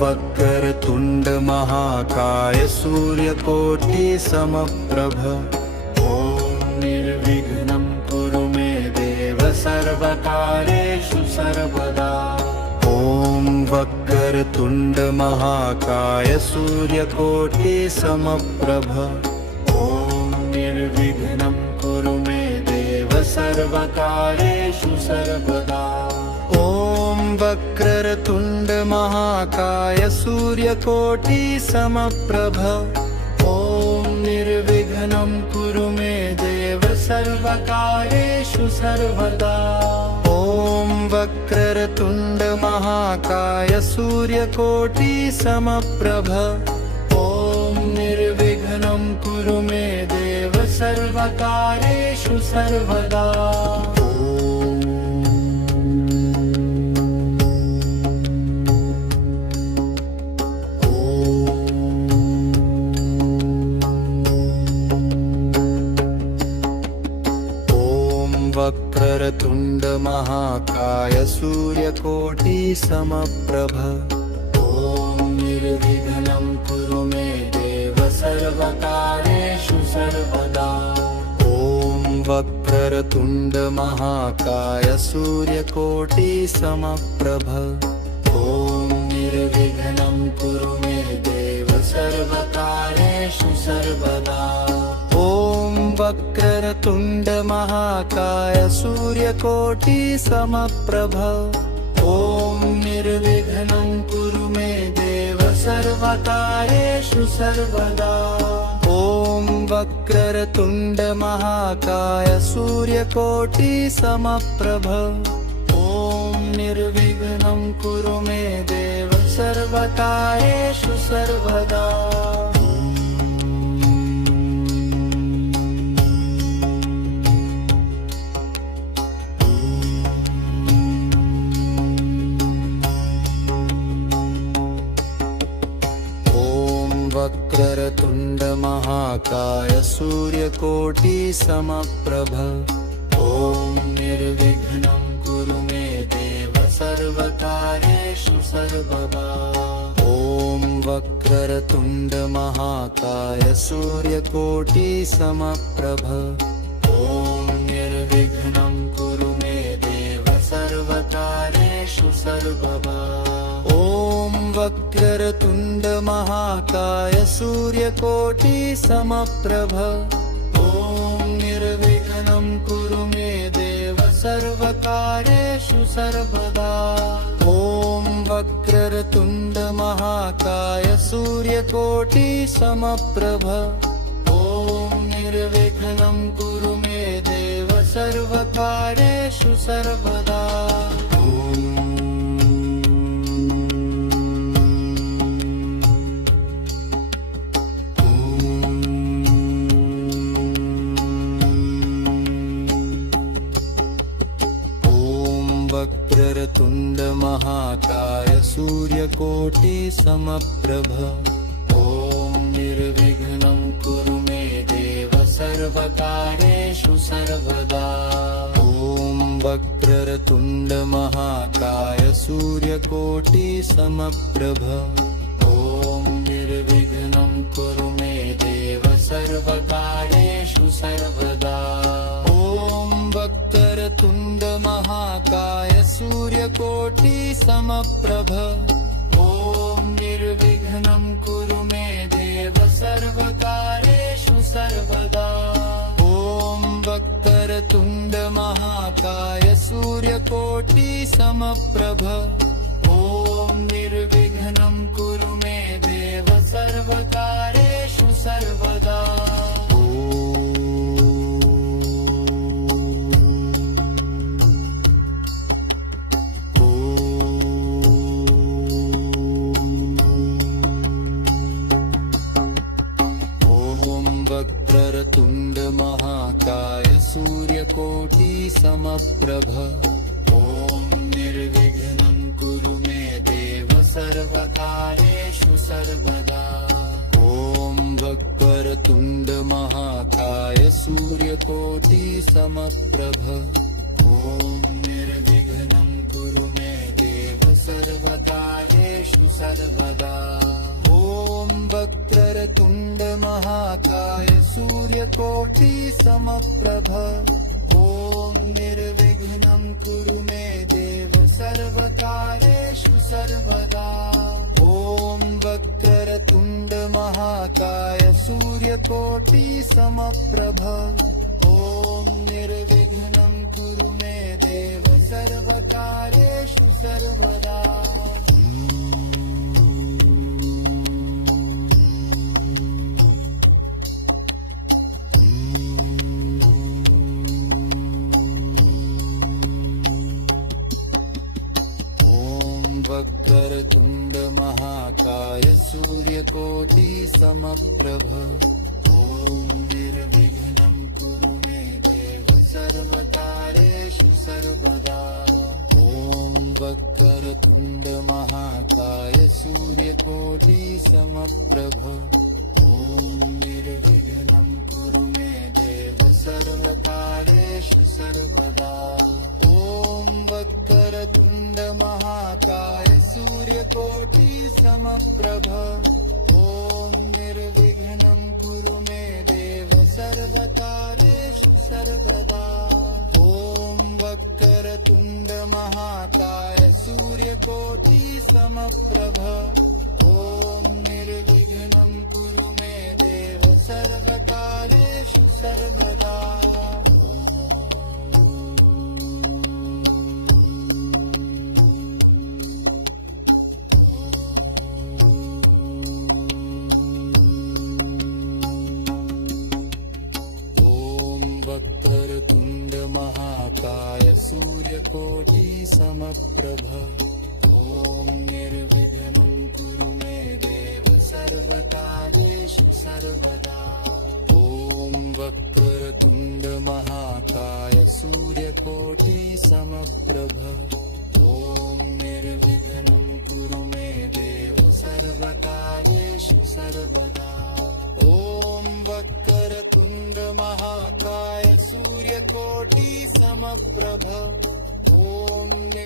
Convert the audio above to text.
वक्रतुंड महाकाय सूर्यकोटि समप्रभ ओम निर्विघ्नं कुरु मे देव सर्वकार्येषु सर्वदा। ओम वक्रतुंड महाकाय सूर्यकोटि समप्रभ ओम निर्विघ्नं कुरु मे देव सर्वकार्येषु सर्वदा। ओम वक्रतुंड महाकाय सूर्यकोटि समप्रभ ओम निर्विघ्नं कुरु मे देव सर्वकार्येषु सर्वदा। ओम वक्रतुंड महाकाय सूर्यकोटि समप्रभ ओम निर्विघ्नं कुरु मे देव सर्वकार्येषु सर्वदा। वक्रतुंड महाकाय सूर्यकोटि समप्रभ ओम निर्विघ्नं कुरु मे देव सर्वकार्येषु सर्वदा। ओम वक्रतुंड महाकाय सूर्यकोटि समप्रभ ओम निर्विघ्नं कुरु मे देव सर्वकार्येषु सर्वदा। ओम वक्रतुंड महाकाय सूर्यकोटि समप्रभ ओम निर्विघ्नं कुरु मे देव सर्वकार्येषु सर्वदा। ओम वक्रतुंड महाकाय सूर्यकोटि समप्रभ ओम निर्विघ्नं कुरु मे देव सर्वकार्येषु सर्वदा। वक्रतुंड महाकाय सूर्यकोटि समप्रभ ओम निर्विघ्नं कुरु मे देव सर्वकार्येषु सर्वदा। ओम वक्रतुंड महाकाय सूर्यकोटि समप्रभ ओम निर्विघ्नं कुरु मे देव सर्वकार्येषु सर्वदा। ओम वक्रतुंड महाकाय सूर्यकोटि समप्रभ ओम निर्विघ्नं कुरु मे देव सर्वकार्येषु सर्वदा। ओम वक्रतुंड महाकाय सूर्यकोटि समप्रभ ओम निर्विघ्नं कुरु मे देव सर्वकार्येषु सर्वदा। वक्रतुंड महाकाय सूर्यकोटि समप्रभ ओम निर्विघ्नं कुरु मे देव सर्वकार्येषु सर्वदा। ओम वक्रतुंड महाकाय सूर्यकोटि समप्रभ ओम निर्विघ्नं कुरु मे देव सर्वकार्येषु सर्वदा। ओम वक्रतुंड महाकाय सूर्यकोटि समप्रभ ओम निर्विघ्नं कुरु मे देव सर्वकार्येषु सर्वदा। ओम वक्रतुंड महाकाय सूर्यकोटि समप्रभ ओम निर्विघ्नं कुरु मे देव सर्वकार्येषु सर्वदा। समप्रभ ॐ निर्विघ्नं कुरु मे देव सर्वकार्येषु सर्वदा ॐ वक्रतुण्ड महाकाय सूर्यकोटि समप्रभ ॐ निर्विघ्नं कुरु मे देव सर्वकार्येषु सर्वदा ॐ वक्रतुण्ड महाकाय सूर्यकोटि समप्रभ ॐ निर्विघ्नं कुरु मे देव सर्वकार्येषु सर्वदा ॐ वक्रतुण्ड महाकाय सूर्यकोटि समप्रभ ॐ निर्विघ्नं कुरु मे देव सर्वकार्येषु सर्वदा वक्रतुण्ड महाकाय सूर्यकोटि समप्रभ ॐ निर्विघ्नं कुरु मे देव सर्वकार्येषु सर्वदा ॐ वक्रतुण्ड महाकाय सूर्यकोटि समप्रभ ॐ निर्विघ्नं कुरु मे देव सर्वकार्येषु सर्वदा ॐ वक्रतुण्ड महाकाय सूर्यकोटि समप्रभ ॐ निर्विघ्नं कुरु मे देव सर्वकार्येषु सर्वदा ॐ वक्रतुण्ड महाकाय सूर्यकोटि समप्रभ ॐ निर्विघ्नं कुरु मे देव सर्वकार्येषु सर्वदा वक्रतुण्ड महाकाय सूर्यकोटि समप्रभ ॐ निर्विघ्नं कुरु मे देव सर्वकार्येषु सर्वदा ॐ वक्रतुण्ड महाकाय सूर्यकोटि समप्रभ ॐ निर्विघ्नं कुरु मे देव सर्वकार्येषु सर्वदा ॐ वक्रतुण्ड महाकाय सूर्यकोटि समप्रभ ॐ